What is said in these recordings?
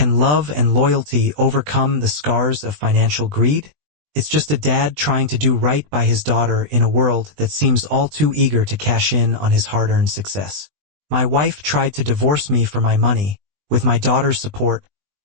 Can love and loyalty overcome the scars of financial greed? It's just a dad trying to do right by his daughter in a world that seems all too eager to cash in on his hard-earned success. My wife tried to divorce me for my money. With my daughter's support,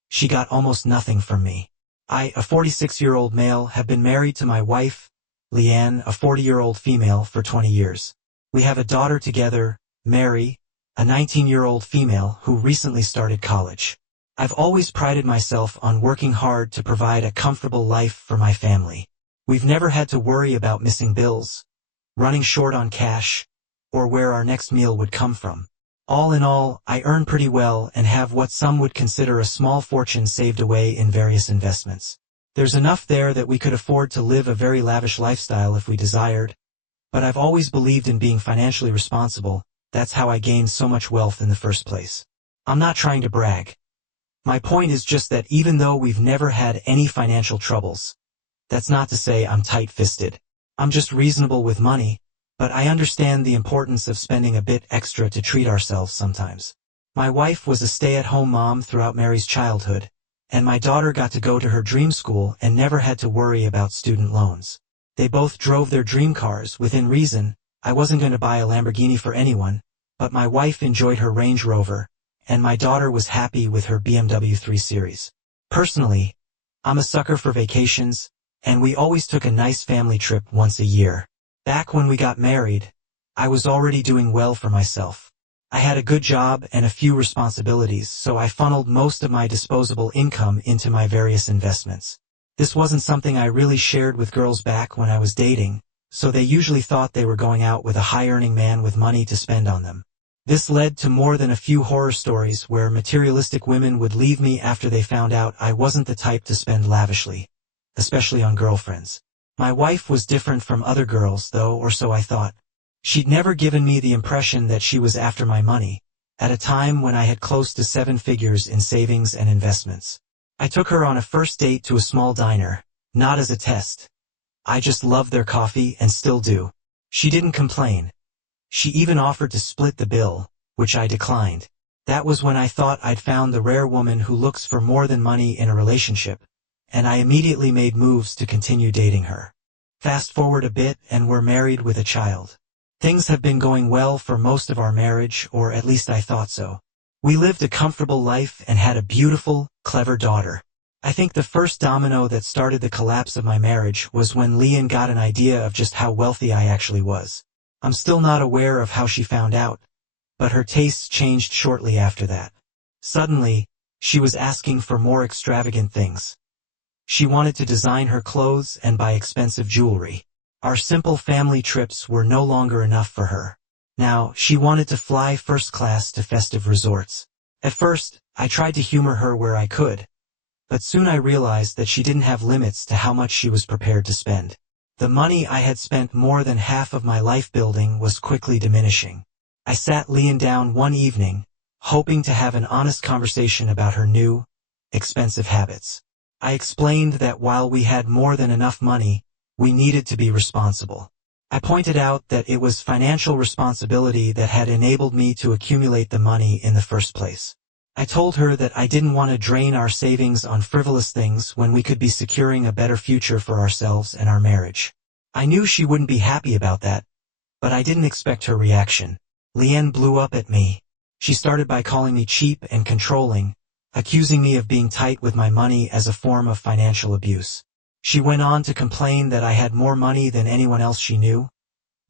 she got almost nothing from me. I, a 46-year-old male, have been married to my wife, Leanne, a 40-year-old female, for 20 years. We have a daughter together, Mary, a 19-year-old female who recently started college. I've always prided myself on working hard to provide a comfortable life for my family. We've never had to worry about missing bills, running short on cash, or where our next meal would come from. All in all, I earn pretty well and have what some would consider a small fortune saved away in various investments. There's enough there that we could afford to live a very lavish lifestyle if we desired, but I've always believed in being financially responsible. That's how I gained so much wealth in the first place. I'm not trying to brag. My point is just that even though we've never had any financial troubles, that's not to say I'm tight-fisted. I'm just reasonable with money, but I understand the importance of spending a bit extra to treat ourselves sometimes. My wife was a stay-at-home mom throughout Mary's childhood, and my daughter got to go to her dream school and never had to worry about student loans. They both drove their dream cars within reason. I wasn't going to buy a Lamborghini for anyone, but my wife enjoyed her Range Rover, and my daughter was happy with her BMW 3 Series. Personally, I'm a sucker for vacations, and we always took a nice family trip once a year. Back when we got married, I was already doing well for myself. I had a good job and a few responsibilities, so I funneled most of my disposable income into my various investments. This wasn't something I really shared with girls back when I was dating, so they usually thought they were going out with a high-earning man with money to spend on them. This led to more than a few horror stories where materialistic women would leave me after they found out I wasn't the type to spend lavishly, especially on girlfriends. My wife was different from other girls, though, or so I thought. She'd never given me the impression that she was after my money, at a time when I had close to 7 figures in savings and investments. I took her on a first date to a small diner, not as a test. I just loved their coffee and still do. She didn't complain. She even offered to split the bill, which I declined. That was when I thought I'd found the rare woman who looks for more than money in a relationship, and I immediately made moves to continue dating her. Fast forward a bit and we're married with a child. Things have been going well for most of our marriage, or at least I thought so. We lived a comfortable life and had a beautiful, clever daughter. I think the first domino that started the collapse of my marriage was when Leanne got an idea of just how wealthy I actually was. I'm still not aware of how she found out, but her tastes changed shortly after that. Suddenly, she was asking for more extravagant things. She wanted to design her clothes and buy expensive jewelry. Our simple family trips were no longer enough for her. Now, she wanted to fly first class to festive resorts. At first, I tried to humor her where I could, but soon I realized that she didn't have limits to how much she was prepared to spend. The money I had spent more than half of my life building was quickly diminishing. I sat Leanne down one evening, hoping to have an honest conversation about her new, expensive habits. I explained that while we had more than enough money, we needed to be responsible. I pointed out that it was financial responsibility that had enabled me to accumulate the money in the first place. I told her that I didn't want to drain our savings on frivolous things when we could be securing a better future for ourselves and our marriage. I knew she wouldn't be happy about that, but I didn't expect her reaction. Leanne blew up at me. She started by calling me cheap and controlling, accusing me of being tight with my money as a form of financial abuse. She went on to complain that I had more money than anyone else she knew,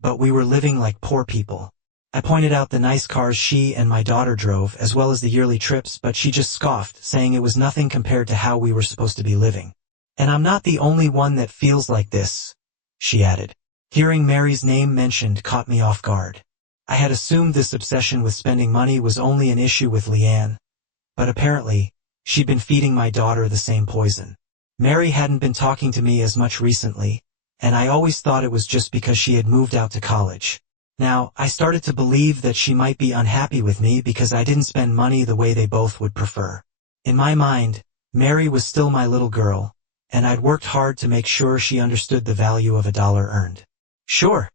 but we were living like poor people. I pointed out the nice cars she and my daughter drove as well as the yearly trips, but she just scoffed, saying it was nothing compared to how we were supposed to be living. And I'm not the only one that feels like this, she added. Hearing Mary's name mentioned caught me off guard. I had assumed this obsession with spending money was only an issue with Leanne, but apparently, she'd been feeding my daughter the same poison. Mary hadn't been talking to me as much recently, and I always thought it was just because she had moved out to college. Now, I started to believe that she might be unhappy with me because I didn't spend money the way they both would prefer. In my mind, Mary was still my little girl, and I'd worked hard to make sure she understood the value of a dollar earned. Sure,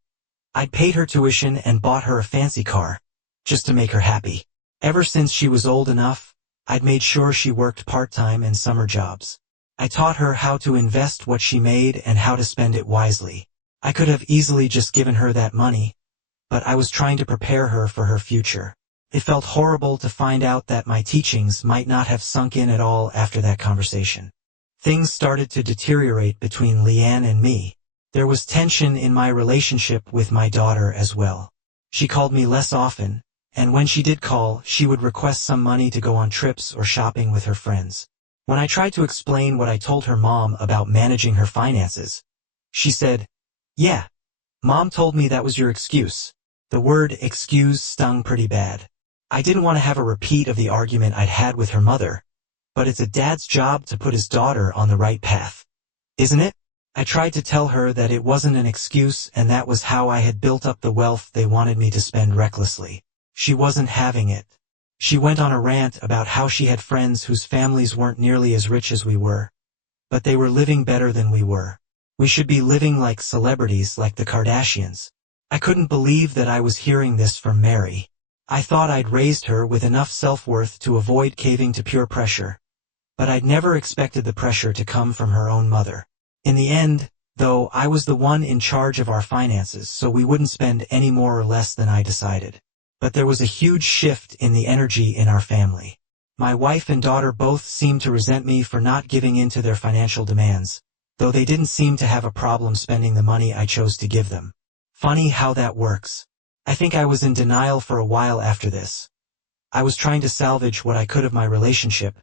I'd paid her tuition and bought her a fancy car, just to make her happy. Ever since she was old enough, I'd made sure she worked part-time and summer jobs. I taught her how to invest what she made and how to spend it wisely. I could have easily just given her that money, but I was trying to prepare her for her future. It felt horrible to find out that my teachings might not have sunk in at all after that conversation. Things started to deteriorate between Leanne and me. There was tension in my relationship with my daughter as well. She called me less often, and when she did call, she would request some money to go on trips or shopping with her friends. When I tried to explain what I told her mom about managing her finances, she said, "Yeah, Mom told me that was your excuse." The word excuse stung pretty bad. I didn't want to have a repeat of the argument I'd had with her mother, but it's a dad's job to put his daughter on the right path, isn't it? I tried to tell her that it wasn't an excuse and that was how I had built up the wealth they wanted me to spend recklessly. She wasn't having it. She went on a rant about how she had friends whose families weren't nearly as rich as we were, but they were living better than we were. We should be living like celebrities like the Kardashians. I couldn't believe that I was hearing this from Mary. I thought I'd raised her with enough self-worth to avoid caving to peer pressure, but I'd never expected the pressure to come from her own mother. In the end, though, I was the one in charge of our finances, so we wouldn't spend any more or less than I decided. But there was a huge shift in the energy in our family. My wife and daughter both seemed to resent me for not giving in to their financial demands, though they didn't seem to have a problem spending the money I chose to give them. Funny how that works. I think I was in denial for a while after this. I was trying to salvage what I could of my relationship,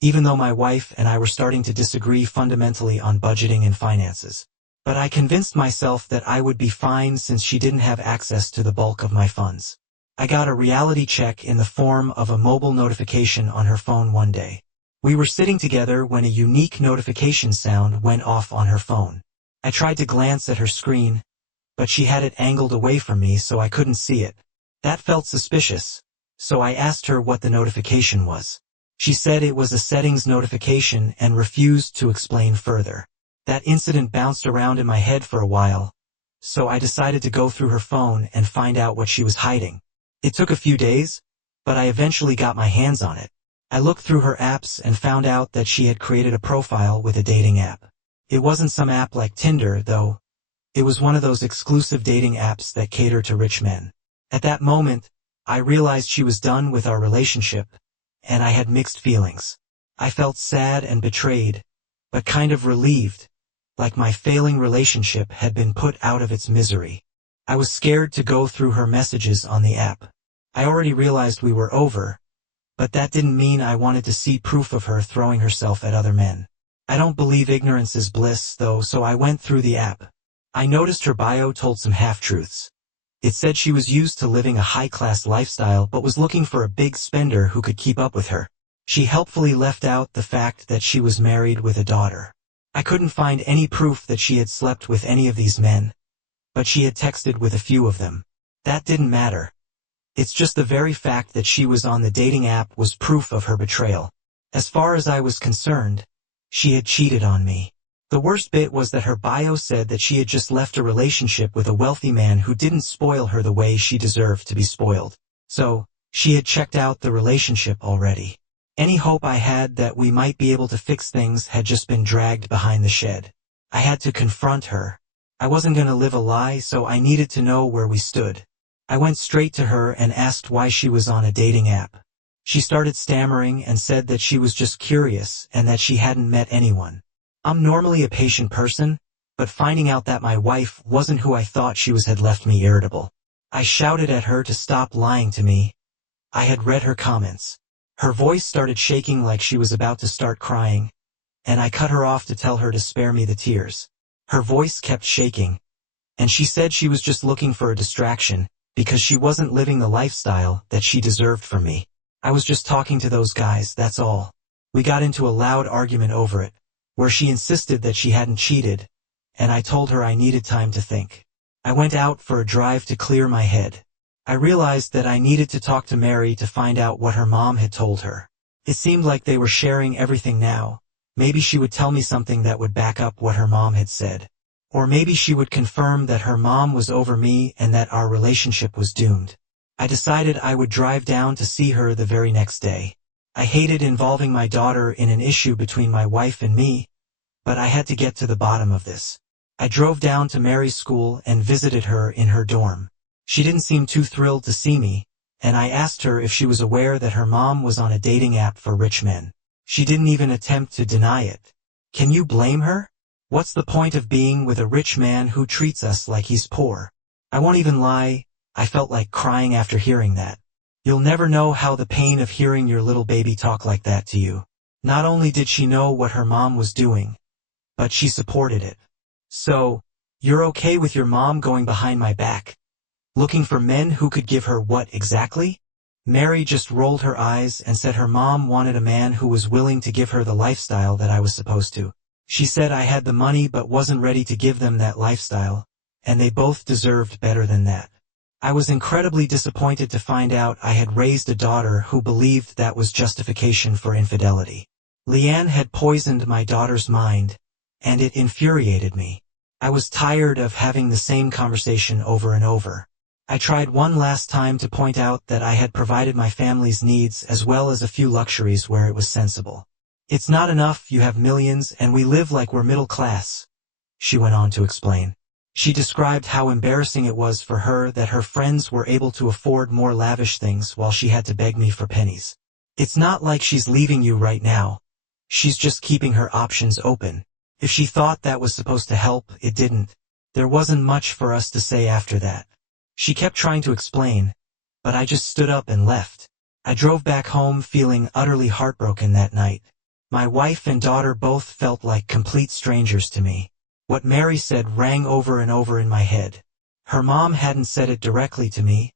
even though my wife and I were starting to disagree fundamentally on budgeting and finances. But I convinced myself that I would be fine since she didn't have access to the bulk of my funds. I got a reality check in the form of a mobile notification on her phone one day. We were sitting together when a unique notification sound went off on her phone. I tried to glance at her screen, but she had it angled away from me so I couldn't see it. That felt suspicious, so I asked her what the notification was. She said it was a settings notification and refused to explain further. That incident bounced around in my head for a while, so I decided to go through her phone and find out what she was hiding. It took a few days, but I eventually got my hands on it. I looked through her apps and found out that she had created a profile with a dating app. It wasn't some app like Tinder, though. It was one of those exclusive dating apps that cater to rich men. At that moment, I realized she was done with our relationship, and I had mixed feelings. I felt sad and betrayed, but kind of relieved, like my failing relationship had been put out of its misery. I was scared to go through her messages on the app. I already realized we were over, but that didn't mean I wanted to see proof of her throwing herself at other men. I don't believe ignorance is bliss, though, so I went through the app. I noticed her bio told some half-truths. It said she was used to living a high-class lifestyle but was looking for a big spender who could keep up with her. She helpfully left out the fact that she was married with a daughter. I couldn't find any proof that she had slept with any of these men, but she had texted with a few of them. That didn't matter. It's just the very fact that she was on the dating app was proof of her betrayal. As far as I was concerned, she had cheated on me. The worst bit was that her bio said that she had just left a relationship with a wealthy man who didn't spoil her the way she deserved to be spoiled. So, she had checked out the relationship already. Any hope I had that we might be able to fix things had just been dragged behind the shed. I had to confront her. I wasn't going to live a lie, so I needed to know where we stood. I went straight to her and asked why she was on a dating app. She started stammering and said that she was just curious and that she hadn't met anyone. I'm normally a patient person, but finding out that my wife wasn't who I thought she was had left me irritable. I shouted at her to stop lying to me. I had read her comments. Her voice started shaking like she was about to start crying, and I cut her off to tell her to spare me the tears. Her voice kept shaking, and she said she was just looking for a distraction, because she wasn't living the lifestyle that she deserved from me. I was just talking to those guys, that's all. We got into a loud argument over it, where she insisted that she hadn't cheated, and I told her I needed time to think. I went out for a drive to clear my head. I realized that I needed to talk to Mary to find out what her mom had told her. It seemed like they were sharing everything now. Maybe she would tell me something that would back up what her mom had said. Or maybe she would confirm that her mom was over me and that our relationship was doomed. I decided I would drive down to see her the very next day. I hated involving my daughter in an issue between my wife and me, but I had to get to the bottom of this. I drove down to Mary's school and visited her in her dorm. She didn't seem too thrilled to see me, and I asked her if she was aware that her mom was on a dating app for rich men. She didn't even attempt to deny it. Can you blame her? What's the point of being with a rich man who treats us like he's poor? I won't even lie, I felt like crying after hearing that. You'll never know how the pain of hearing your little baby talk like that to you. Not only did she know what her mom was doing, but she supported it. So, you're okay with your mom going behind my back? Looking for men who could give her what exactly? Mary just rolled her eyes and said her mom wanted a man who was willing to give her the lifestyle that I was supposed to. She said I had the money but wasn't ready to give them that lifestyle, and they both deserved better than that. I was incredibly disappointed to find out I had raised a daughter who believed that was justification for infidelity. Leanne had poisoned my daughter's mind, and it infuriated me. I was tired of having the same conversation over and over. I tried one last time to point out that I had provided my family's needs as well as a few luxuries where it was sensible. It's not enough you have millions and we live like we're middle class, she went on to explain. She described how embarrassing it was for her that her friends were able to afford more lavish things while she had to beg me for pennies. It's not like she's leaving you right now. She's just keeping her options open. If she thought that was supposed to help, it didn't. There wasn't much for us to say after that. She kept trying to explain, but I just stood up and left. I drove back home feeling utterly heartbroken that night. My wife and daughter both felt like complete strangers to me. What Mary said rang over and over in my head. Her mom hadn't said it directly to me,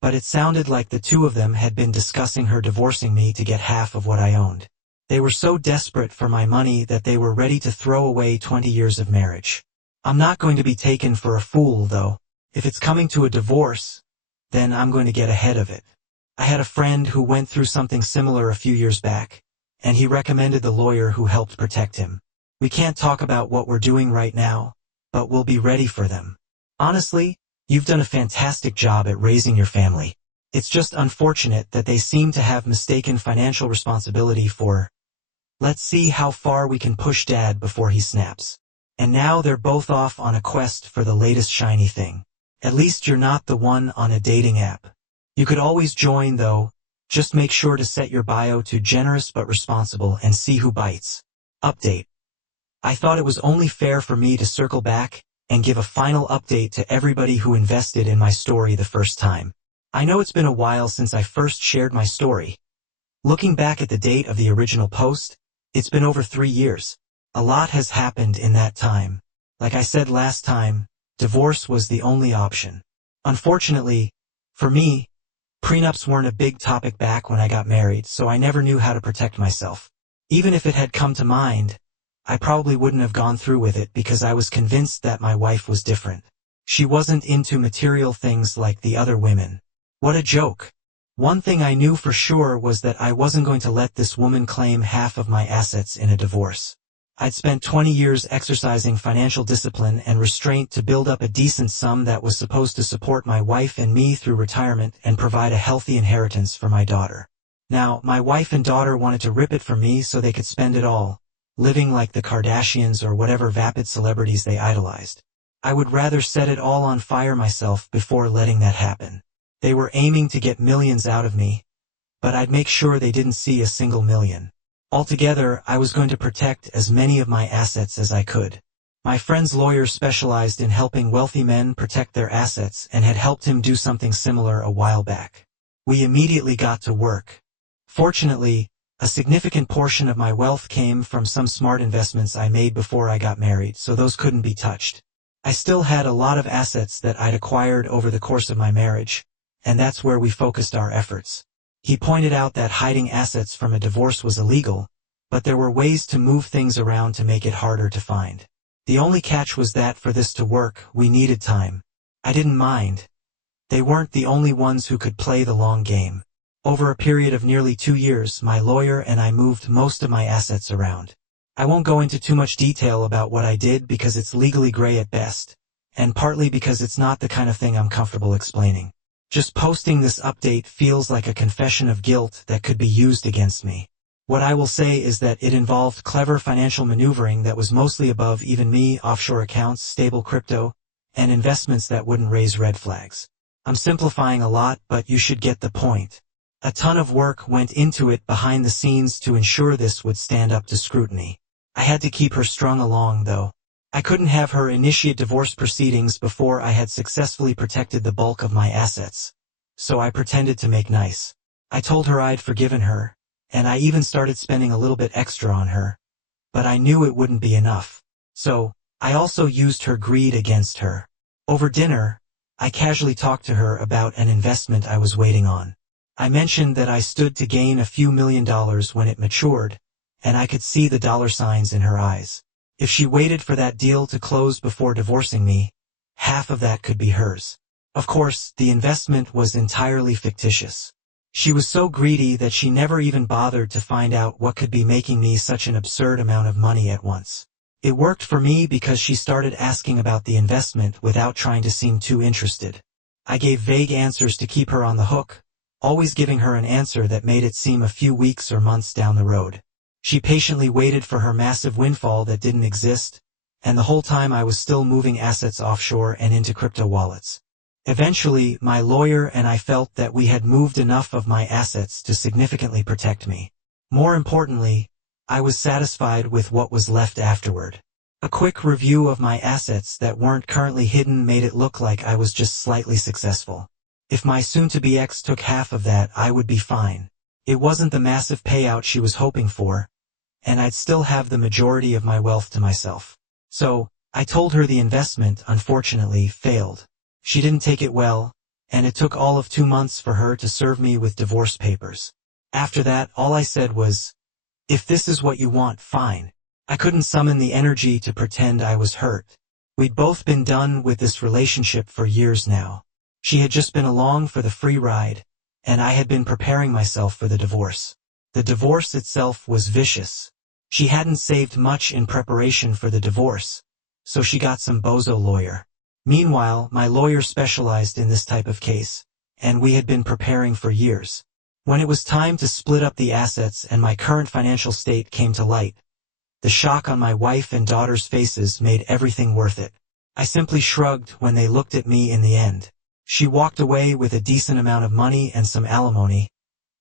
but it sounded like the two of them had been discussing her divorcing me to get half of what I owned. They were so desperate for my money that they were ready to throw away 20 years of marriage. I'm not going to be taken for a fool, though. If it's coming to a divorce, then I'm going to get ahead of it. I had a friend who went through something similar a few years back, and he recommended the lawyer who helped protect him. We can't talk about what we're doing right now, but we'll be ready for them. Honestly, you've done a fantastic job at raising your family. It's just unfortunate that they seem to have mistaken financial responsibility for, let's see how far we can push Dad before he snaps. And now they're both off on a quest for the latest shiny thing. At least you're not the one on a dating app. You could always join though, just make sure to set your bio to generous but responsible and see who bites. Update. I thought it was only fair for me to circle back and give a final update to everybody who invested in my story the first time. I know it's been a while since I first shared my story. Looking back at the date of the original post, it's been over 3 years. A lot has happened in that time. Like I said last time, divorce was the only option. Unfortunately, for me, prenups weren't a big topic back when I got married, so I never knew how to protect myself. Even if it had come to mind, I probably wouldn't have gone through with it because I was convinced that my wife was different. She wasn't into material things like the other women. What a joke. One thing I knew for sure was that I wasn't going to let this woman claim half of my assets in a divorce. I'd spent 20 years exercising financial discipline and restraint to build up a decent sum that was supposed to support my wife and me through retirement and provide a healthy inheritance for my daughter. Now, my wife and daughter wanted to rip it from me so they could spend it all, living like the Kardashians or whatever vapid celebrities they idolized. I would rather set it all on fire myself before letting that happen. They were aiming to get millions out of me, but I'd make sure they didn't see a single million. Altogether, I was going to protect as many of my assets as I could. My friend's lawyer specialized in helping wealthy men protect their assets and had helped him do something similar a while back. We immediately got to work. Fortunately, a significant portion of my wealth came from some smart investments I made before I got married, so those couldn't be touched. I still had a lot of assets that I'd acquired over the course of my marriage, and that's where we focused our efforts. He pointed out that hiding assets from a divorce was illegal, but there were ways to move things around to make it harder to find. The only catch was that for this to work, we needed time. I didn't mind. They weren't the only ones who could play the long game. Over a period of nearly 2 years, my lawyer and I moved most of my assets around. I won't go into too much detail about what I did because it's legally gray at best, and partly because it's not the kind of thing I'm comfortable explaining. Just posting this update feels like a confession of guilt that could be used against me. What I will say is that it involved clever financial maneuvering that was mostly above even me, offshore accounts, stable crypto, and investments that wouldn't raise red flags. I'm simplifying a lot, but you should get the point. A ton of work went into it behind the scenes to ensure this would stand up to scrutiny. I had to keep her strung along, though. I couldn't have her initiate divorce proceedings before I had successfully protected the bulk of my assets. So I pretended to make nice. I told her I'd forgiven her, and I even started spending a little bit extra on her. But I knew it wouldn't be enough. So, I also used her greed against her. Over dinner, I casually talked to her about an investment I was waiting on. I mentioned that I stood to gain a few $1,000,000 when it matured, and I could see the dollar signs in her eyes. If she waited for that deal to close before divorcing me, half of that could be hers. Of course, the investment was entirely fictitious. She was so greedy that she never even bothered to find out what could be making me such an absurd amount of money at once. It worked for me because she started asking about the investment without trying to seem too interested. I gave vague answers to keep her on the hook, always giving her an answer that made it seem a few weeks or months down the road. She patiently waited for her massive windfall that didn't exist, and the whole time I was still moving assets offshore and into crypto wallets. Eventually, my lawyer and I felt that we had moved enough of my assets to significantly protect me. More importantly, I was satisfied with what was left afterward. A quick review of my assets that weren't currently hidden made it look like I was just slightly successful. If my soon-to-be ex took half of that, I would be fine. It wasn't the massive payout she was hoping for, and I'd still have the majority of my wealth to myself. So, I told her the investment, unfortunately, failed. She didn't take it well, and it took all of 2 months for her to serve me with divorce papers. After that, all I said was, "If this is what you want, fine." I couldn't summon the energy to pretend I was hurt. We'd both been done with this relationship for years now. She had just been along for the free ride, and I had been preparing myself for the divorce. The divorce itself was vicious. She hadn't saved much in preparation for the divorce, so she got some bozo lawyer. Meanwhile, my lawyer specialized in this type of case, and we had been preparing for years. When it was time to split up the assets and my current financial state came to light, the shock on my wife and daughter's faces made everything worth it. I simply shrugged when they looked at me in the end. She walked away with a decent amount of money and some alimony,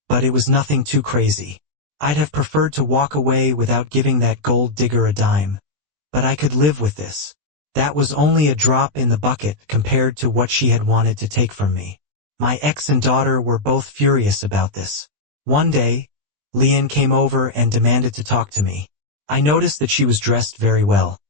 but it was nothing too crazy. I'd have preferred to walk away without giving that gold digger a dime, but I could live with this. That was only a drop in the bucket compared to what she had wanted to take from me. My ex and daughter were both furious about this. One day, Leanne came over and demanded to talk to me. I noticed that she was dressed very well.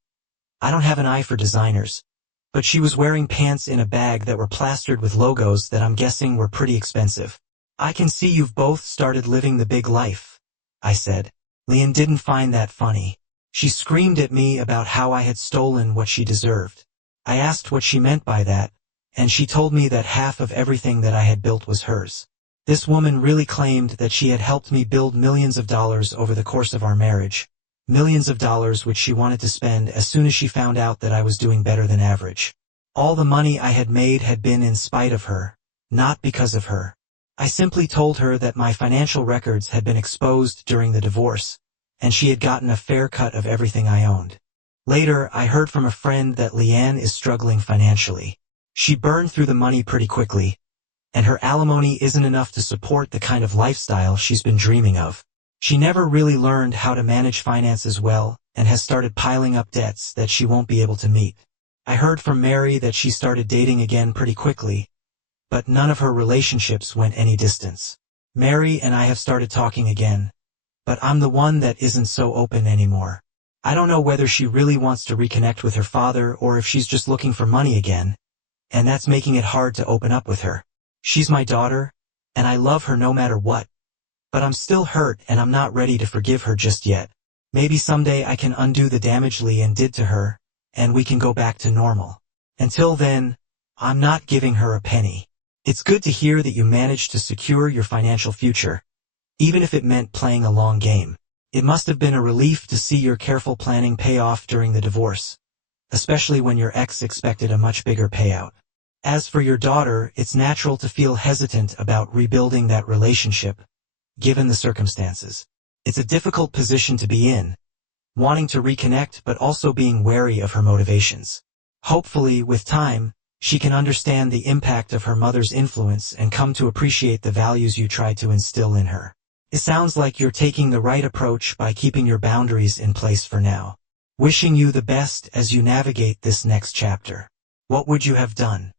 I don't have an eye for designers, but she was wearing pants in a bag that were plastered with logos that I'm guessing were pretty expensive. "I can see you've both started living the big life," I said. Leanne didn't find that funny. She screamed at me about how I had stolen what she deserved. I asked what she meant by that, and she told me that half of everything that I had built was hers. This woman really claimed that she had helped me build millions of dollars over the course of our marriage. Millions of dollars which she wanted to spend as soon as she found out that I was doing better than average. All the money I had made had been in spite of her, not because of her. I simply told her that my financial records had been exposed during the divorce, and she had gotten a fair cut of everything I owned. Later, I heard from a friend that Leanne is struggling financially. She burned through the money pretty quickly, and her alimony isn't enough to support the kind of lifestyle she's been dreaming of. She never really learned how to manage finances well, and has started piling up debts that she won't be able to meet. I heard from Mary that she started dating again pretty quickly, but none of her relationships went any distance. Mary and I have started talking again, but I'm the one that isn't so open anymore. I don't know whether she really wants to reconnect with her father or if she's just looking for money again, and that's making it hard to open up with her. She's my daughter, and I love her no matter what, but I'm still hurt and I'm not ready to forgive her just yet. Maybe someday I can undo the damage Leanne did to her, and we can go back to normal. Until then, I'm not giving her a penny. It's good to hear that you managed to secure your financial future, even if it meant playing a long game. It must have been a relief to see your careful planning pay off during the divorce, especially when your ex expected a much bigger payout. As for your daughter, it's natural to feel hesitant about rebuilding that relationship, given the circumstances. It's a difficult position to be in, wanting to reconnect but also being wary of her motivations. Hopefully, with time, she can understand the impact of her mother's influence and come to appreciate the values you tried to instill in her. It sounds like you're taking the right approach by keeping your boundaries in place for now. Wishing you the best as you navigate this next chapter. What would you have done?